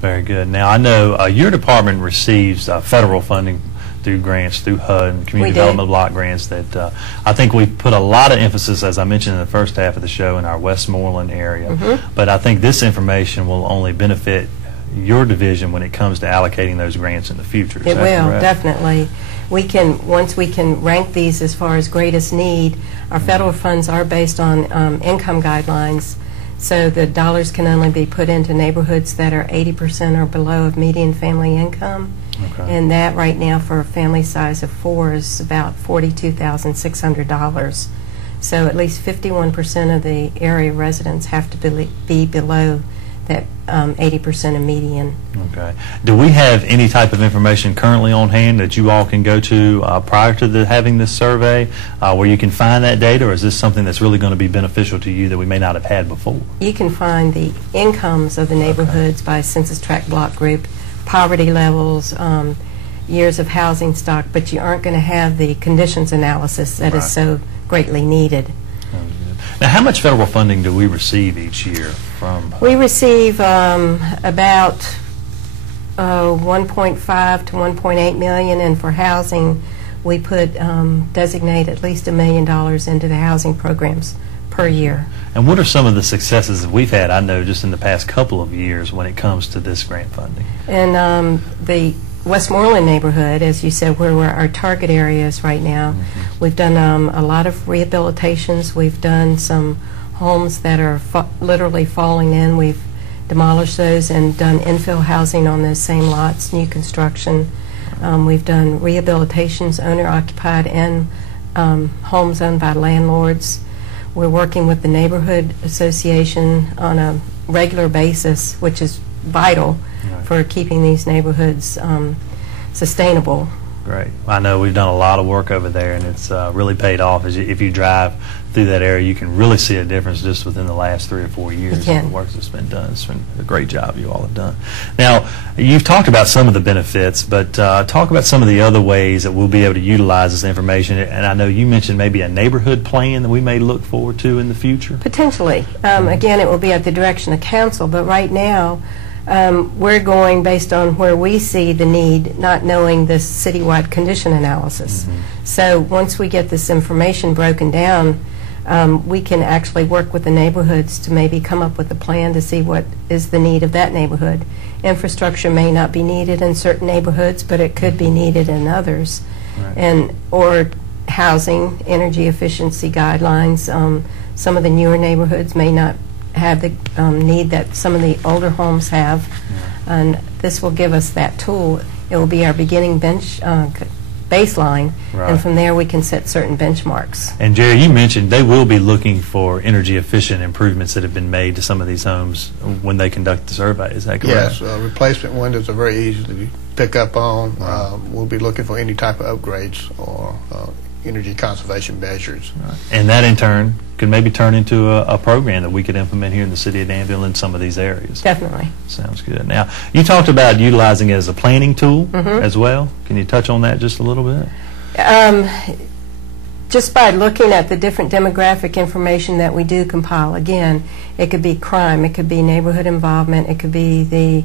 Very good. Now, I know your department receives federal funding through grants, through HUD and community development block grants that I think we put a lot of emphasis, as I mentioned in the first half of the show, in our Westmoreland area. But I think this information will only benefit your division when it comes to allocating those grants in the future. It will, definitely. Once we can rank these as far as greatest need, our federal funds are based on income guidelines, so the dollars can only be put into neighborhoods that are 80% or below of median family income. And that right now for a family size of 4 is about $42,600. So at least 51% of the area residents have to be below that 80% of median. Okay. Do we have any type of information currently on hand that you all can go to prior to having this survey where you can find that data, or is this something that's really going to be beneficial to you that we may not have had before? You can find the incomes of the neighborhoods by census tract block group, poverty levels, years of housing stock, but you aren't going to have the conditions analysis that is so greatly needed. Now, how much federal funding do we receive each year from? We receive about 1.5 to 1.8 million, and for housing, we put designate at least $1 million into the housing programs per year. And what are some of the successes that we've had, I know, just in the past couple of years when it comes to this grant funding? In the Westmoreland neighborhood, as you said, where our target areas right now, we've done a lot of rehabilitations. We've done some homes that are literally falling in. We've demolished those and done infill housing on those same lots, new construction. We've done rehabilitations, owner-occupied, and homes owned by landlords. We're working with the neighborhood association on a regular basis, which is vital for keeping these neighborhoods sustainable. Great. I know we've done a lot of work over there, and it's really paid off. If you drive through that area, you can really see a difference just within the last 3 or 4 years of the work that's been done. It's been a great job you all have done. Now, you've talked about some of the benefits, but talk about some of the other ways that we'll be able to utilize this information. And I know you mentioned maybe a neighborhood plan that we may look forward to in the future. Potentially. Again, it will be at the direction of council, but right now, we're going based on where we see the need, not knowing this citywide condition analysis. So once we get this information broken down, we can actually work with the neighborhoods to maybe come up with a plan to see what is the need of that neighborhood. Infrastructure may not be needed in certain neighborhoods, but it could be needed in others. Or housing, energy efficiency guidelines. Some of the newer neighborhoods may not have the need that some of the older homes have, and this will give us that tool. It will be our beginning baseline, and from there we can set certain benchmarks. And Jerry, you mentioned they will be looking for energy efficient improvements that have been made to some of these homes when they conduct the survey. Is that correct? Yes, replacement windows are very easy to pick up on. We'll be looking for any type of upgrades or energy conservation measures. And that in turn could maybe turn into a program that we could implement here in the city of Danville in some of these areas. Definitely. Sounds good. Now, you talked about utilizing it as a planning tool as well. Can you touch on that just a little bit? Just by looking at the different demographic information that we do compile, again, it could be crime, it could be neighborhood involvement, it could be the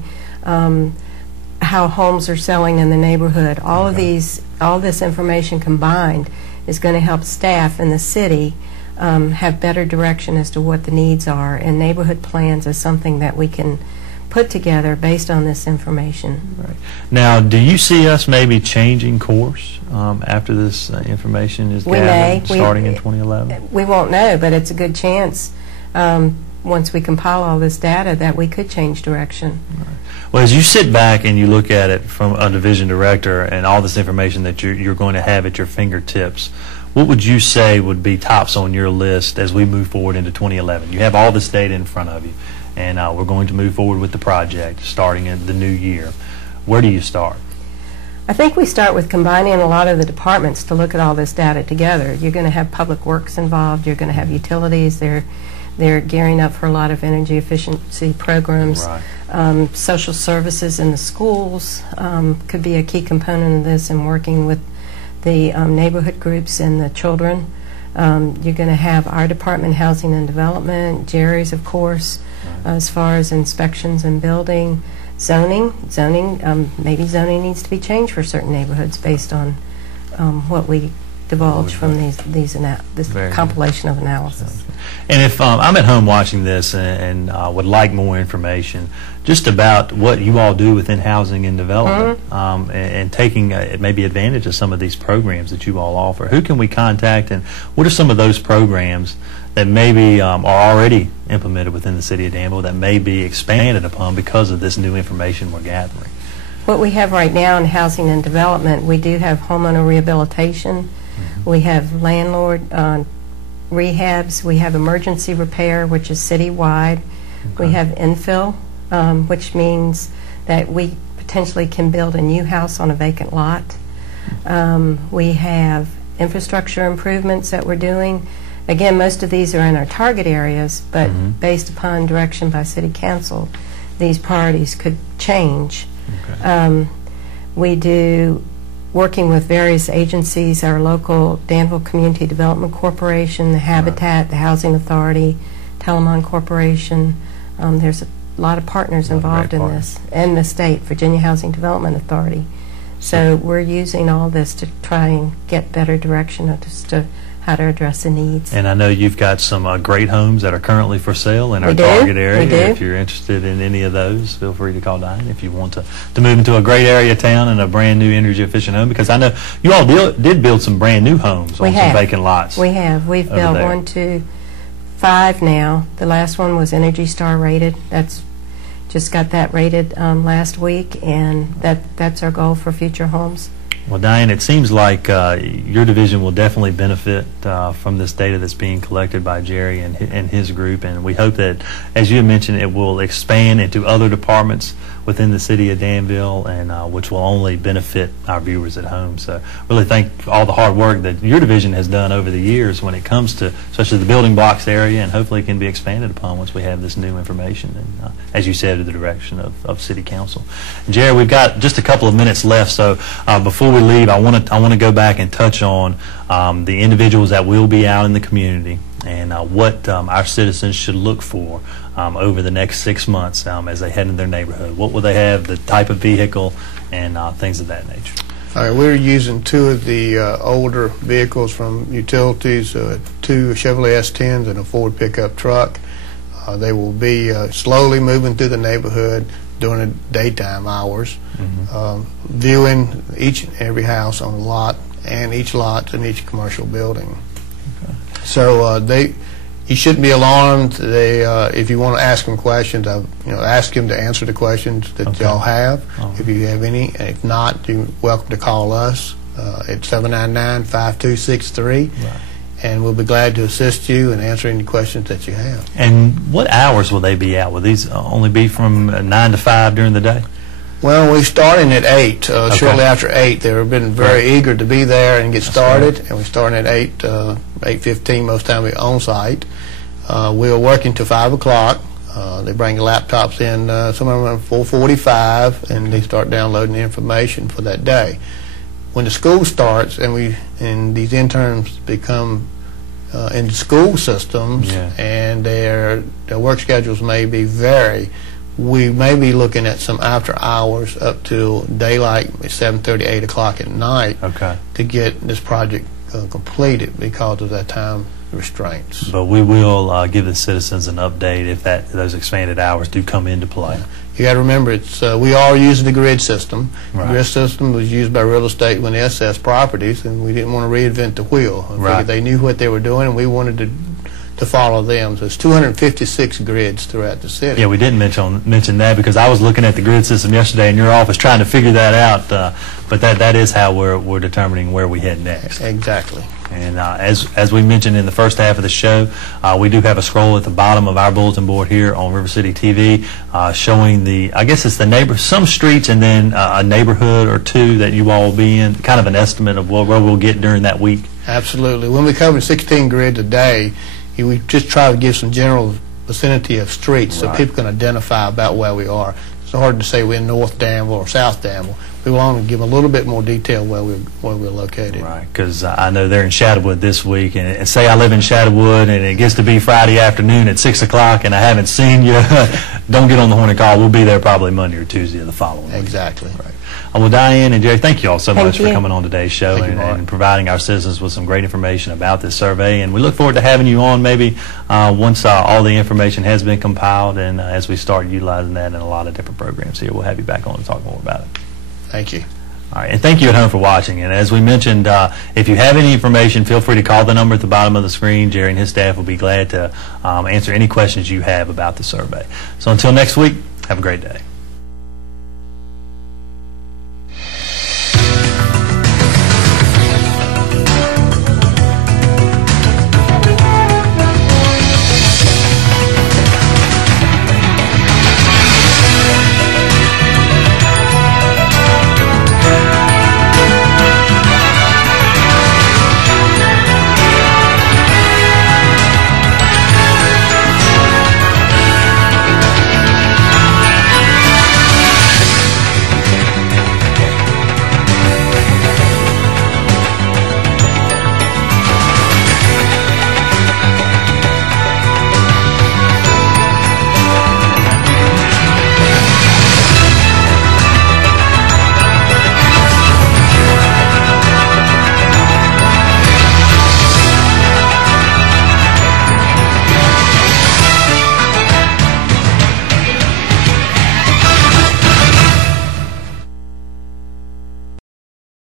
how homes are selling in the neighborhood. All of this information combined is going to help staff in the city have better direction as to what the needs are, and neighborhood plans is something that we can put together based on this information. Right. Now, do you see us maybe changing course after this information is gathered, starting in 2011? We won't know, but it's a good chance once we compile all this data that we could change direction. Right. Well, as you sit back and you look at it from a division director and all this information that you're going to have at your fingertips, what would you say would be tops on your list as we move forward into 2011? You have all this data in front of you, and we're going to move forward with the project starting in the new year. Where do you start? I think we start with combining a lot of the departments to look at all this data together. You're going to have public works involved, you're going to have utilities, they're gearing up for a lot of energy efficiency programs. Right. Social services in the schools could be a key component of this, and working with the neighborhood groups and the children. You're going to have our department, Housing and Development, Jerry's, of course, as far as inspections and building. zoning, maybe zoning needs to be changed for certain neighborhoods based on what we divulge from this compilation of analysis. And if I'm at home watching this and would like more information just about what you all do within housing and development, and taking maybe advantage of some of these programs that you all offer, who can we contact, and what are some of those programs that maybe are already implemented within the city of Danville that may be expanded upon because of this new information we're gathering? What we have right now in housing and development, we do have homeowner rehabilitation, we have landlord rehabs, we have emergency repair, which is citywide, we have infill, which means that we potentially can build a new house on a vacant lot. We have infrastructure improvements that we're doing. Again, most of these are in our target areas, but based upon direction by City Council, these priorities could change. We do working with various agencies, our local Danville Community Development Corporation, the Habitat, the Housing Authority, Telemon Corporation. There's a lot of partners involved in this, and the state, Virginia Housing Development Authority. So we're using all this to try and get better direction as to how to address the needs. And I know you've got some great homes that are currently for sale in our target area. If you're interested in any of those, feel free to call Diane if you want to move into a great area of town and a brand new energy efficient home, because I know you all did build some brand new homes on some vacant lots. We have. We've built 1, 2, 5 now. The last one was Energy Star rated. That's just got that rated last week, and that's our goal for future homes. Well, Diane, it seems like your division will definitely benefit from this data that's being collected by Jerry and his group, and we hope that, as you mentioned, it will expand into other departments within the city of Danville, and which will only benefit our viewers at home. So really thank all the hard work that your division has done over the years when it comes to especially the building blocks area, and hopefully it can be expanded upon once we have this new information, and as you said, to the direction of City Council. And Jerry, we've got just a couple of minutes left, so before we leave, I want to go back and touch on the individuals that will be out in the community and what our citizens should look for over the next 6 months as they head in their neighborhood. What will they have, the type of vehicle, and things of that nature. All right, we're using 2 of the older vehicles from utilities, 2 Chevrolet S10s and a Ford pickup truck. They will be slowly moving through the neighborhood during the daytime hours, viewing each and every house on the lot and each lot in each commercial building. So you shouldn't be alarmed. If you want to ask them questions, ask them to answer the questions that y'all have. If you have any, if not, you're welcome to call us at 799-5263. And we'll be glad to assist you and answer any questions that you have. And what hours will they be out? Will these only be from 9 to 5 during the day? Well, we're starting at 8. Shortly after 8, they've been very eager to be there and get started. And we're starting at 8:15 most time we're on site. We're working till 5 o'clock. They bring the laptops in somewhere around 4:45, and they start downloading the information for that day. When the school starts and these interns become in the school systems, and their work schedules may be vary, we may be looking at some after hours up till daylight, 7:30, 8 o'clock at night, to get this project completed because of that time restraints. But we will give the citizens an update if those expanded hours do come into play. You got to remember, we are using the grid system. The grid system was used by real estate when they assessed properties, and we didn't want to reinvent the wheel. I figured they knew what they were doing, and we wanted to follow them. So it's 256 grids throughout the city. Yeah, we didn't mention that because I was looking at the grid system yesterday in your office trying to figure that out. But that is how we're determining where we head next. Exactly. And as we mentioned in the first half of the show, we do have a scroll at the bottom of our bulletin board here on River City TV showing I guess it's some streets and then a neighborhood or 2 that you all will be in, kind of an estimate of where we'll get during that week. Absolutely. When we cover 16 grids a day, we just try to give some general vicinity of streets so people can identify about where we are. It's hard to say we're in North Danville or South Danville. we want to give a little bit more detail where we're located. Right, because I know they're in Shadowwood this week, and say I live in Shadowwood, and it gets to be Friday afternoon at 6 o'clock, and I haven't seen you. Don't get on the horn and call. We'll be there probably Monday or Tuesday of the following week. Exactly. Right. Well, Diane and Jerry, thank you all so much for coming on today's show and providing our citizens with some great information about this survey. And we look forward to having you on maybe once all the information has been compiled, and as we start utilizing that in a lot of different programs here, we'll have you back on to talk more about it. Thank you. All right, and thank you at home for watching. And as we mentioned, if you have any information, feel free to call the number at the bottom of the screen. Jerry and his staff will be glad to answer any questions you have about the survey. So until next week, have a great day.